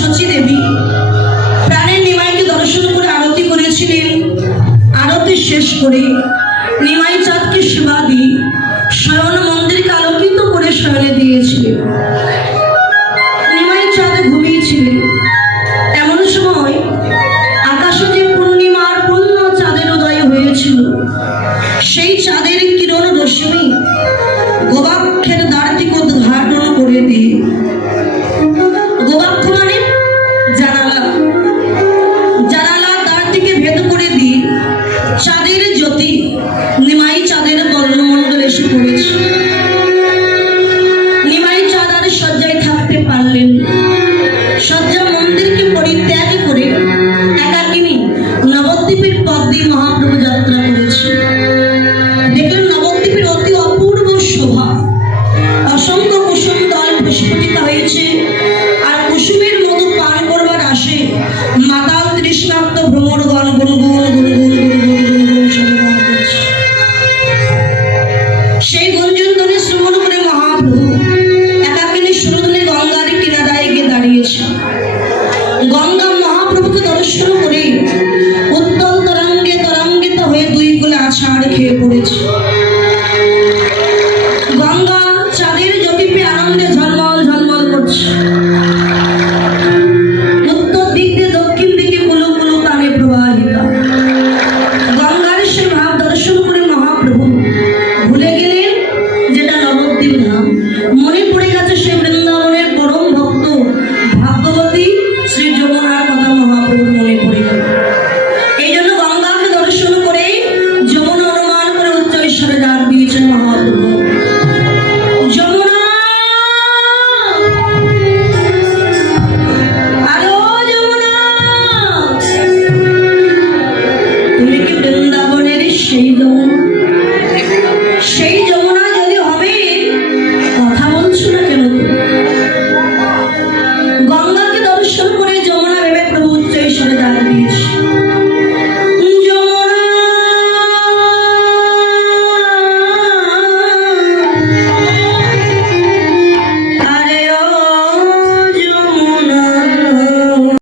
শচী দেবী প্রাণের নিমাইকে দর্শন করে আরতি করেছিলেন। আরতি শেষ করে নিমাই চাঁদকে সেবা দিয়ে শয়ন মন্দিরকে আলোকিত করে শয়নে দিয়েছিলেন। নিমাই চাঁদ ঘুমিয়েছিলেন। এমন সময় আকাশে যে পূর্ণিমার পূর্ণ চাঁদের উদয় হয়েছিল, সেই চাঁদের কিরণ রশ্মি গোবাক্ষের দ্বারটিকে উদ্ঘাটন করে দিয়ে, গোবাক্ষ মানে জানালা, জানালা দ্বারটিকে ভেদ করে দিয়ে চাঁদের জ্যোতি নিমাই চাঁদের বর্ণমণ্ডলে এসে পড়েছে। নিমাই চাঁদ আর শয্যায় থাকতে পারলেন। শয্যা মন্দিরকে পরিত্যাগ করে একাকিনী নবদ্বীপের পথ দিয়ে মহাপ্রভু যাত্রা করেছে। দেখলেন নবদ্বীপের অতি অপূর্ব শোভা, অসংখ্য কুসুম দল পুষ্পিত হয়েছে। আর কুসুমের মধু পান করবার আসে মাতাল তৃষ্ণার্ত ভ্রমরগণ গুনগুন গুনগুন গুনগুন করছে। সেই গুঞ্জন ধ্বনি শ্রবণ করে মহাপ্রভু একাকিনী সুরধুনী গঙ্গার কিনারায় গিয়ে দাঁড়িয়েছে। গঙ্গা মহাপ্রভুকে দর্শন করে উত্তল তরঙ্গে তরঙ্গিত হয়ে দুই কোলে আছাড় খেয়ে পড়েছে।